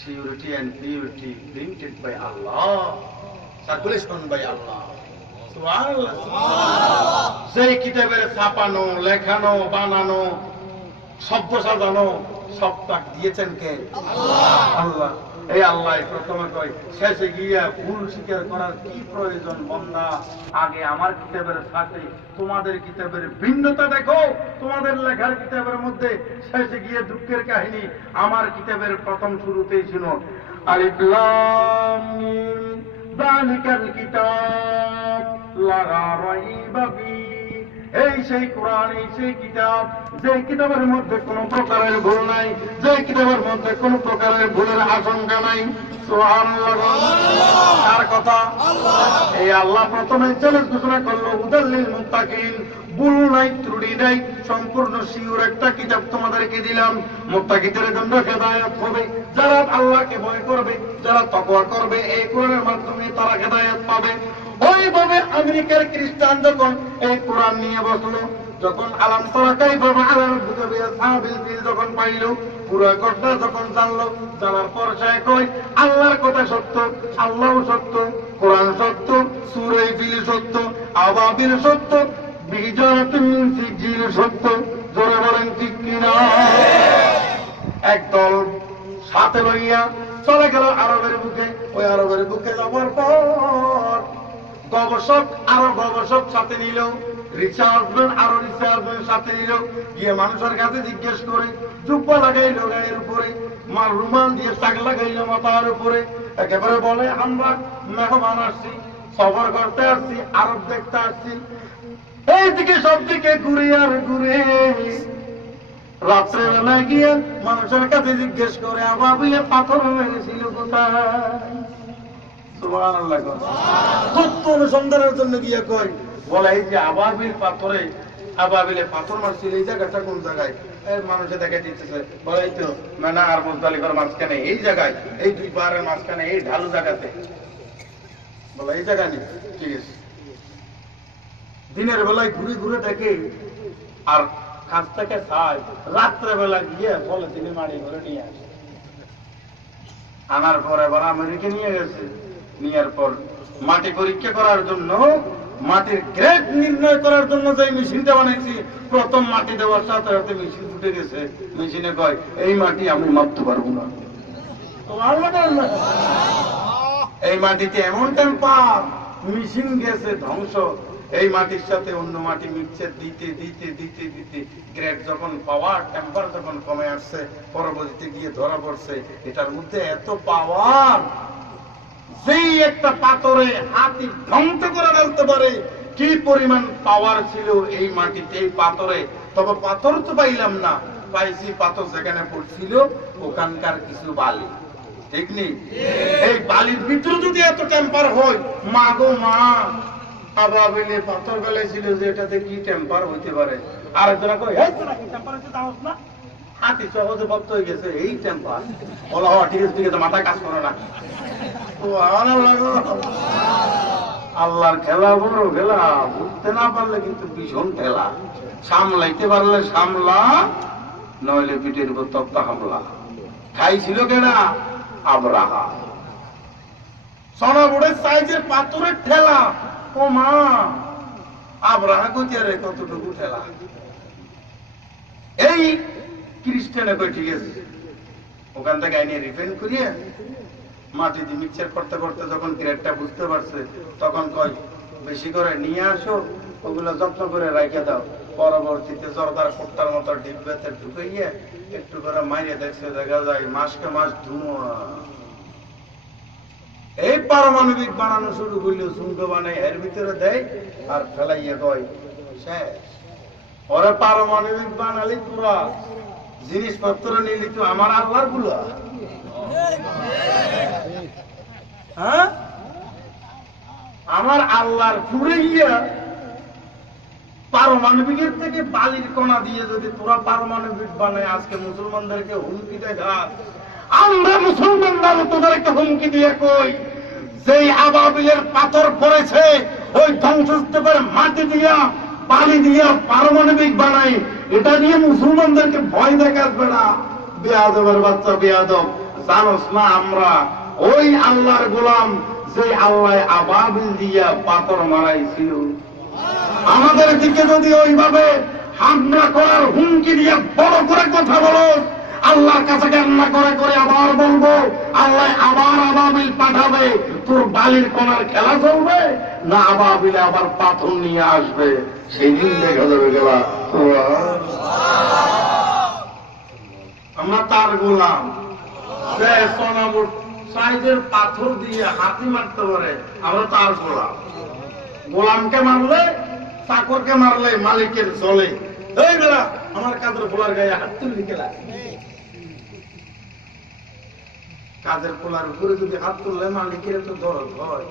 surety and purity printed by Allah, circulation by Allah. সেই কিতাবের ছাপানো লেখানো বানানো সভ্য সাজানো সব তাক দিয়েছেন কে? আল্লাহ। এই আল্লাহ প্রথমে কয় শেষে গিয়া ভুল স্বীকার করার কি প্রয়োজন বান্দা, আগে আমার কিতাবের সাথে তোমাদের কিতাবের ভিন্নতা দেখো। তোমাদের লেখার কিতাবের মধ্যে শেষে গিয়ে দুঃখের কাহিনী, আমার কিতাবের প্রথম শুরুতেই ছিল আলিফ লাম মিম যালিকাল কিতাব লা রাইবা ফীহি, এই সেই কোরআন, এই সেই কিতাব, যে কিতাবের মধ্যে কোন প্রকারের ভুল নাই, যে কিতাবের মধ্যে কোন প্রকারের ভুলের আশঙ্কা নাই। সুবহানাল্লাহ। কার কথা? এই আল্লাহ প্রথমে চ্যালেঞ্জ ঘোষণা করলো হুদাল লিল মুত্তাকিন, ভুল নাই ত্রুটি নাই, সম্পূর্ণ শিওর একটা কিতাব তোমাদেরকে দিলাম। মুত্তাকিদের জন্য হেদায়েত হবে, যারা আল্লাহকে ভয় করবে, যারা তাকওয়া করবে, এই কোরআনের মাধ্যমে তারা হেদায়েত পাবে। ওইভাবে আমেরিকার খ্রিস্টান যখন এই কোরআন নিয়ে বসলো, যখন আলাম তারা কাইফা ফাআলা রাব্বুকা বিআসহাবিল ফিল যখন পাইল, পুরো কথা যখন জানলো, জানার পর সে কয় আল্লাহর কথা সত্য, আল্লাহও সত্য, কোরআন সত্য, সূরা ফিল সত্য, আবাবিল সত্য, বিজারাতিন মিন সিজিল সত্য। জোরে বলেন ঠিক কিনা? একদল সাথে লইয়া চলে গেল আরবের বুকে। ওই আরবের বুকে যাওয়ার পর গবেষক আরো গবেষক সাথে নিল, রিসার্চম্যান আরো রিসার্চম্যান সাথে নিল, গিয়ে মানুষের কাছে জিজ্ঞেস করে, জুব্বা লাগাইল গায়ের উপরে, মার রুমাল দিয়ে চাক লাগাইল মাথার উপরে, একেবারে বলে আমরা মেহমান আসছি, সফর করতে আসছি, আরব দেখতে আসছি। এইদিকে সব দিকে ঘুরে আর ঘুরে রাত্রেবেলায় গিয়ে মানুষের কাছে জিজ্ঞেস করে আবাবিলে পাথর মেরেছিল কোথায়? সুবহানাল্লাহ। তথ্য অনুসন্ধানের জন্য গিয়ে কয়, বলে এই যে আবাবিল পাথরে, আবাবিলে পাথর মারছিল এই জায়গাটা কোন জায়গায়? মানুষে দেখে দিতেছে, বলে এই তো মেনা আর মুজদালিফার মাঝখানে এই জায়গায়, এই দুই পাহাড়ের মাঝখানে এই ঢালু জায়গাতে। বলে এই জায়গা নেই, ঠিক আছে। দিনের বেলায় ঘুরে ঘুরে দেখে আর কাছ থেকে খায়, রাত্রে বেলা গিয়ে বলে তিনি মাড়ি ঘরে নিয়ে আসে। আনার পর এবার আমেরিকা নিয়ে গেছে, নেওয়ার পর মাটি পরীক্ষা করার জন্য, মাটির গ্রেড নির্ণয় করার জন্য যে মেশিনটা বানাইছি, প্রথম মাটি দেওয়ার সাথে সাথে মেশিন ফুটে গেছে। মেশিনে কয় এই মাটি আমি মাপতে পারবো না, এই মাটিতে এমন টেম্পার, মেশিন গেছে ধ্বংস। এই মাটির সাথে অন্য মাটি মিক্সচার দিতে দিতে দিতে দিতে গ্রেড যখন পাওয়ার, টেম্পার যখন কমে আসছে, পরবর্তীতে গিয়ে ধরা পড়ছে এটার মধ্যে এত পাওয়ার, যেই একটা পাথরে হাতি ধ্বংস করে ফেলতে পারে। কি পরিমাণ পাওয়ার ছিল এই মাটিতে, এই পাথরে। তবে পাথর তো পাইলাম না, পাইছি পাথর যেখানে পড়ছিল ওখানকার কিছু বালি, ঠিক নেই? এই বালির ভিতরে যদি এত টেম্পার হয়, মা গো মা, আবাবিলে পাথর গেলেছিল যে এটাতে কি টেম্পার হইতে পারে। আরেকজনা কই এই তো নাকি টেম্পার হচ্ছে তাহস না, হাতি সহজে বক্ত হয়ে গেছে এই টেম্পার। বলা হয় ঠিক আছে, ঠিক আছে, মাথায় কাজ করে না। আল্লাহর খেলা বড় খেলা, বুঝতে না পারলে কিন্তু ভীষণ খেলা। সামলাইতে পারলে সামলা, নইলে পিঠের উপর তপ্তা হামলা। খাইছিল কেনা? আবরাহা। সোনাবোর্ডের সাইজের পাথরের ঠেলা। ও মা, আবরাহা কোথায় কতটুকু ঠেলা। এই খ্রিস্টানে কই ঠিক আছে, ওখান থেকে আইনে রিফাইন করিয়ে মাটি দিয়ে মিক্সচার করতে করতে যখন গ্রেডটা বুঝতে পারছে, তখন কয় বেশি করে নিয়ে আসো, ওগুলো যত্ন করে রেখে দাও। পরবর্তীতে জর্দার কোট্টার মতো ডিব্বাতে ঢুকে গিয়ে একটু করে মাইরে দেখছে, দেখা যায় মাসকে মাস ধুমা। এই পারমাণবিক বানানো শুরু করলেও শুনক বানাই এর ভিতরে দেয় আর ফেলাইয়া কয় শেষ। ওরা পারমাণবিক বানালি পুরা জিনিসপত্র নিলি তো আমার আল্লাহর গুলা। হ্যাঁ, আমার আল্লাহর পুরে গিয়া পারমাণবিকের থেকে বালির কণা দিয়ে যদি তোরা পারমাণবিক বানায়, আজকে মুসলমানদেরকে হুমকি দেখা। আমরা মুসলমানরা তোদেরকে হুমকি দিয়ে কই, যেই আবাবিলের পাথর পড়েছে ওই ধ্বংসস্তূপের মাটি দিয়া পানি দিয়া পারমাণবিক বানাই, এটা নিয়ে মুসলমানদেরকে ভয় দেখাবে না। বেয়াদবের বাচ্চা বেয়াদব, জানোস না আমরা ওই আল্লাহর গোলাম যে আল্লাহ আবাবিল দিয়া পাথর মারাইছিল। আমাদের দিকে যদি ওইভাবে হামলা করার হুমকি দিয়ে বড় করে কথা বলো, আল্লাহর কাছে কান্না করে করে আবার বলবো, আল্লাহ আবার আবাবিল পাঠাবে, তোর বালির কোনার খেলা চলবে না আবাবিলে আবার পাথর নিয়ে আসবে, সেই দিন দেখা যাবে গেলা। আমরা তার গোলাম, যে সোনামুট সাইজের পাথর দিয়ে হাতি মারতে পারে, আমরা তার গোলাম। গোলামকে মারলে, চাকরকে মারলে মালিকের চলে। এই বেলা আমার কাজের পোলার গায়ে হাত তুললি গেলা, কাজের পোলার উপরে যদি হাত তুললে মালিকের তো দরদ হয়।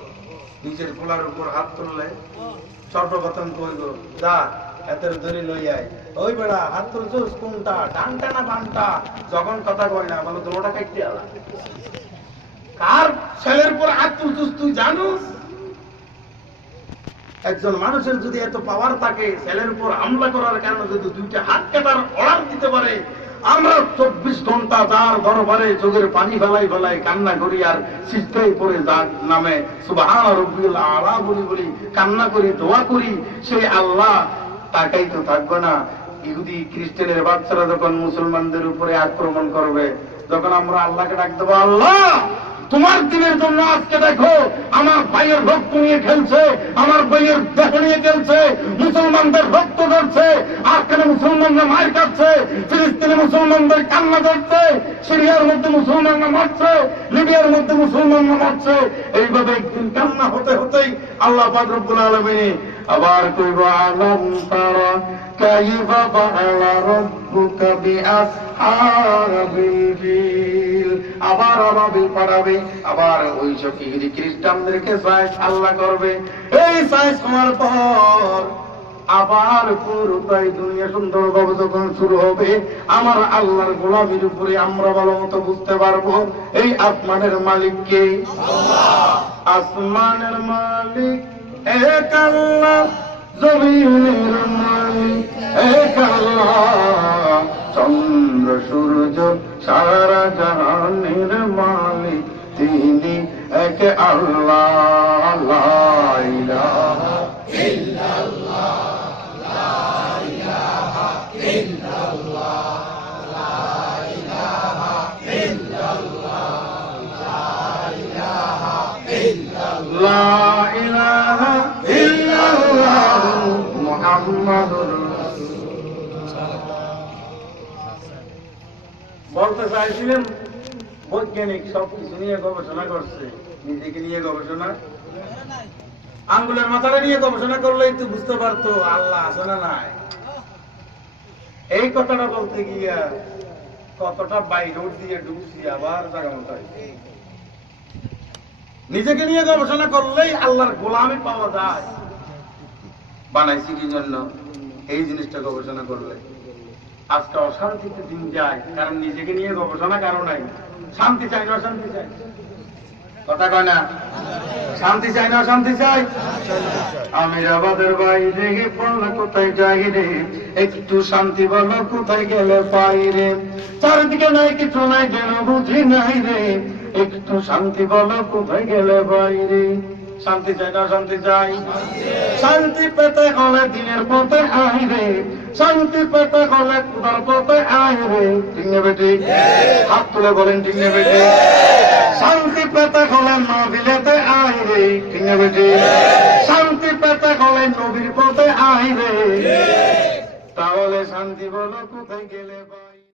নিজের পোলার উপর হাত তুললে সর্বপ্রথম কইব, যা এতের ধরে লই আয়। ওই বেড়া হাত তুলছিস কোনটা, ডানটা না বামটা? যখন কথা কয় না বলো দোটা কাটতে আলা। কার ছেলের উপর হাত তুলছিস তুই জানোস? একজন মানুষের যদি এত পাওয়ার থাকে, ছেলের উপর হামলা করার কারণে যদি দুইটা হাত কাটার অর্ডার দিতে পারে, আমরা 24 ঘন্টা যার দরবারে চোখের পানি ফেলাই ফেলাই কান্না করি আর সিজদায় পড়ে যার নামে সুবহান রাব্বিল আলা বলি বলি কান্না করি, দোয়া করি, সেই আল্লাহ তাকাই তো থাকবে না। ইহুদি খ্রিস্টানের বাচ্চারা যখন মুসলমানদের উপরে আক্রমণ করবে, যখন আমরা আল্লাহকে ডাক দেবো, আল্লাহ তোমার দিনের জন্য আজকে দেখো আমার ভাইয়ের রক্ত নিয়ে খেলছে, আমার ভাইয়ের দেহ নিয়ে খেলছে, মুসলমানদের রক্ত ধরছে, আফগানে মুসলমানরা মার খাচ্ছে, ফিলিস্তিনে মুসলমানদের কান্না করছে, সিরিয়ার মধ্যে মুসলমানরা মারছে, লিবিয়ার মধ্যে মুসলমানরা মারছে। এইভাবে একদিন কান্না হতে হতেই আল্লাহ পাক রব্বুল আলামিন আবার কইব, আলাম তারা কাইফা ফাআলা রাব্বুকা বিআসহাবিল ফিল। আবার আবাবিল পাঠাবে, আবার ওই সব ইহুদি খ্রিস্টানদেরকে সাইজ আল্লাহ করবে। এই সাইজ হওয়ার পর আবার পুরোটাই দুনিয়া সুন্দরভাবে যখন শুরু হবে, আমার আল্লাহর গোলামির উপরে আমরা ভালো মতো বুঝতে পারবো এই আসমানের মালিককে। আসমানের মালিক এক আল্লাহ, জমিনের মালিক এক আল্লাহ, চন্দ্র সূর্য সারা জাহানের মালিক তিনি এক আল্লাহ। লা ইলাহা ইল্লাল্লাহ, লা ইলাহা ইল্লাল্লাহ, লা ইলাহা ইল্লাল্লাহ, লা ইলাহা ইল্লাল্লাহ, লা ইলাহা ইল্লাল্লাহ মুহাম্মাদুর বলতে চাইছিলেন বৈজ্ঞানিক সবকিছু নিয়ে গবেষণা করছে, নিজেকে নিয়ে গবেষণা, আঙ্গুলের মাথাটা নিয়ে গবেষণা করলেই তো বুঝতে পারতো আল্লাহ আছে না নাই। এই কথাটা বলতে গিয়া কতটা বাইরে দিয়ে ঢুকছি, আবার জায়গা মতো নিজেকে নিয়ে গবেষণা করলেই আল্লাহর গোলামি পাওয়া যায়। বানাইছি কি জন্য? এই জিনিসটা গবেষণা করলে আজকে অশান্তিতে দিন যায়, কারণ নিজেকে নিয়ে গবেষণা কারো নাই। শান্তি চাই না অশান্তি চাই? কথা কয় না? শান্তি চাই না অশান্তি চাই? আমিরাবাদের বাইরে বললো কোথায় যাই রে, একটু শান্তি বলো কোথায় গেলে বাইরে, চারিদিকে নাই কিছু নাই যেন বুঝি নাই রে, একটু শান্তি বলো কোথায় গেলে বাইরে। শান্তি চাই না শান্তি চাই? শান্তি পেতে হলে দিনের পথে আই রে, শান্তি পেতে হলে খুদার পথে আই রে। ঠিক না বেটি? হাত তুলে বলেন ঠিক না বেটি? শান্তি পেতে হলে মাহফিলেতে আই রে। ঠিক না বেটি? শান্তি পেতে নাই রে, তাহলে শান্তি বলো কোথায় গেলে